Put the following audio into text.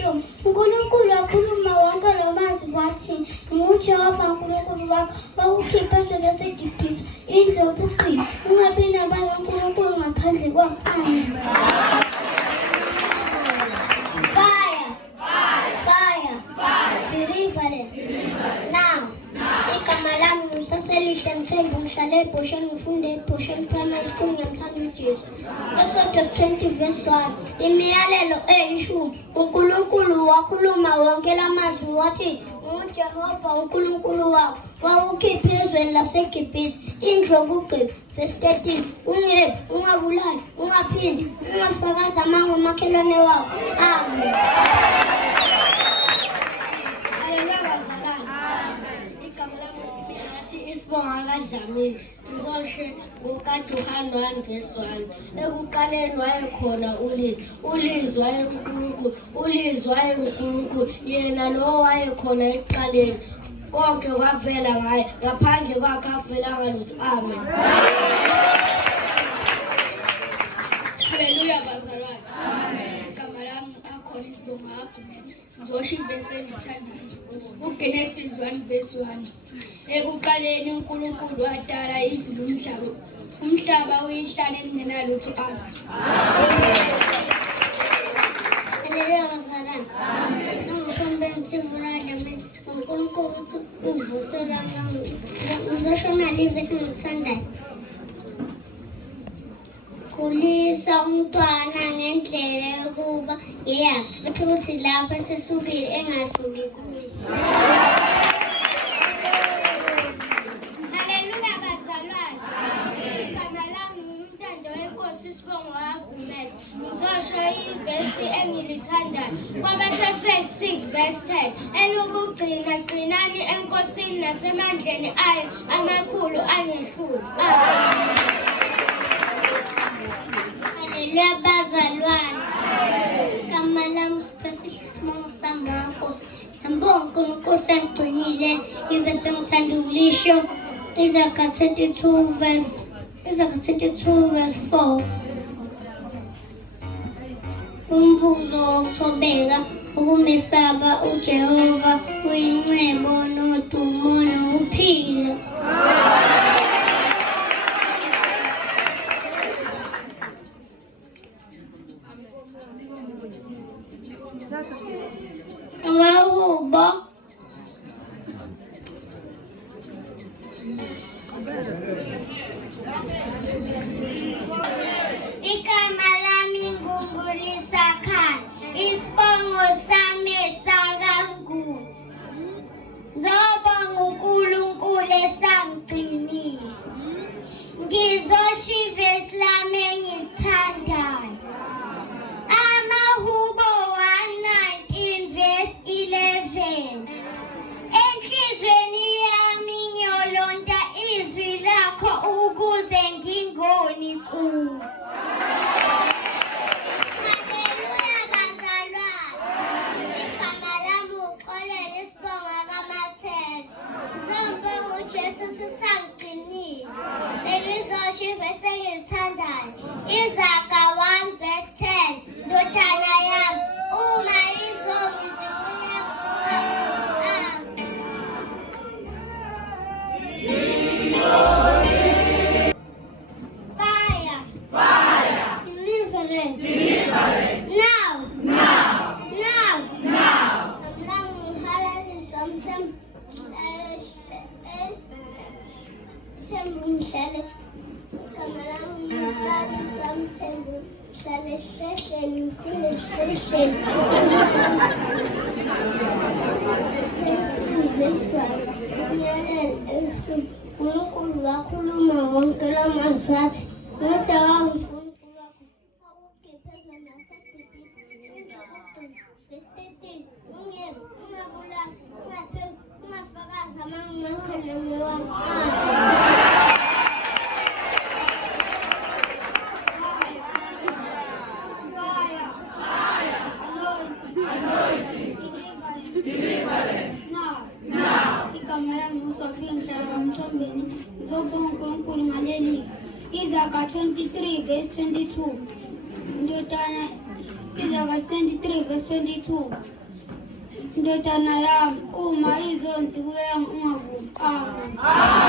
ishumi. uNkulunkulu wakhuluma wonke lo mazwi wathi, "UJehova uNkulunkulu wakho wakukhipha ezweni laseGibhithe, indlu yobugqili. Ungabi nabanye uNkulunkulu ngaphandle kwami." Amen. Now, igama lami nguSaselihle Mthembu, ngihlala eBhoshen, ngifunde eBhoshen Primary School, ngiyamthanda uJesu. Exodus 20 verse 1. Imiyalelo eyishumi. uNkulunkulu wakhuluma wonke la mazwi wathi, "UJehova uNkulunkulu wakho wawukhipha ezweni laseGibhithe, indlu yobugqili." Verse 13. Ungebi, ungabulali, ungaphindi, ungafakazi amanga umakhelwane wakho. Amen. Isibonga kaDlamini, ngizosho ngokaJohane 1 verse 1. Ekuqaleni wayekhona ulizwi, ulizwi wayeNkulunkulu, ulizwi wayeNkulunkulu, yena lo wayekhona ekuqaleni. Konke kwavela ngaye, ngaphandle kwakhe akuvelanga lutho. Amen. Haleluya bazalwane. Igama lami akhona isibonga kaGumede. Ngizosho ivesi engithandayo. uGenesis 1 verse 1. Ekuqaleni uNkulunkulu wadala izulu nomhlaba. Umhlaba uyihlala elingenalutho. Amen. Haleluya bazalwane. Nangiphambi sivula Dlamini, uNkulunkulu uthi ungivusela ngizosho nalo ivesi engithandayo. Khulisa umntwana ngendlela yokuba ngeyakhe, futhi lapho esesukile engasuki kuye. Haleluya bazalwane. Igama lami ngumntando wenkosi isibongo kaGumede. Ngizosho ivesi engilithandayo. KwabaseEfesu 6 verse 10. Elokugcina qinani enkosini nasemandleni ayo amakhulu angehlule. Haleluya bazalwane. Igama lami Siphelisihle Sibongo sami waNkosi. Ngibonga uNkulunkulu sengigcinile ivesi engithanda ukulisho. Izaga 22 verse 4. Umvuzo wokuthobeka, ukumesaba uJehova, uyingcebo nodumo nokuphila. Amahubo. Igama lami nguNgulisa Khaya, isibongo sami sakaNkulu. Ngizobonga uNkulunkulu esangigcinile. Ngizosho ivesi lami engilithandayo. Amahubo 119 verse 11. Enhlizweni yami ngiyolonda izwi lakho ukuze ngingoni kuwe. Haleluya bazalwane. Igama lami uXolele isibongo kaMathele. Ngizobonga uJesu sisangigcinile. Bengizosho ivesi engilithandayo. Izaga 1 verse 10. Ndodana yami, uma izongizibuye Fire. Deliverance. Now. Mthembu ngihlale Mthembu ngihlale esihlahleni, ngifunde esihlahleni. Imiyalelo eyishumi. uNkulunkulu wakhuluma wonke la mazwi wathi, "UJehova uNkulunkulu wakho wakukhipha ezweni laseGibhithe, indlu yobugqili." Verse 13. Ungebi, ungabulali, ungapheki, ungafakazi amanga umakhelwane wakho. Igama lami nguSophia, ngihlala kaMthombeni. Ngizobonga uNkulunkulu ngaleli zwi. Izaga 23 verse 22. Ndodana Izaga 23 verse 22. Ndodana yami uma izonzi kuyanga ungavumi. Amen.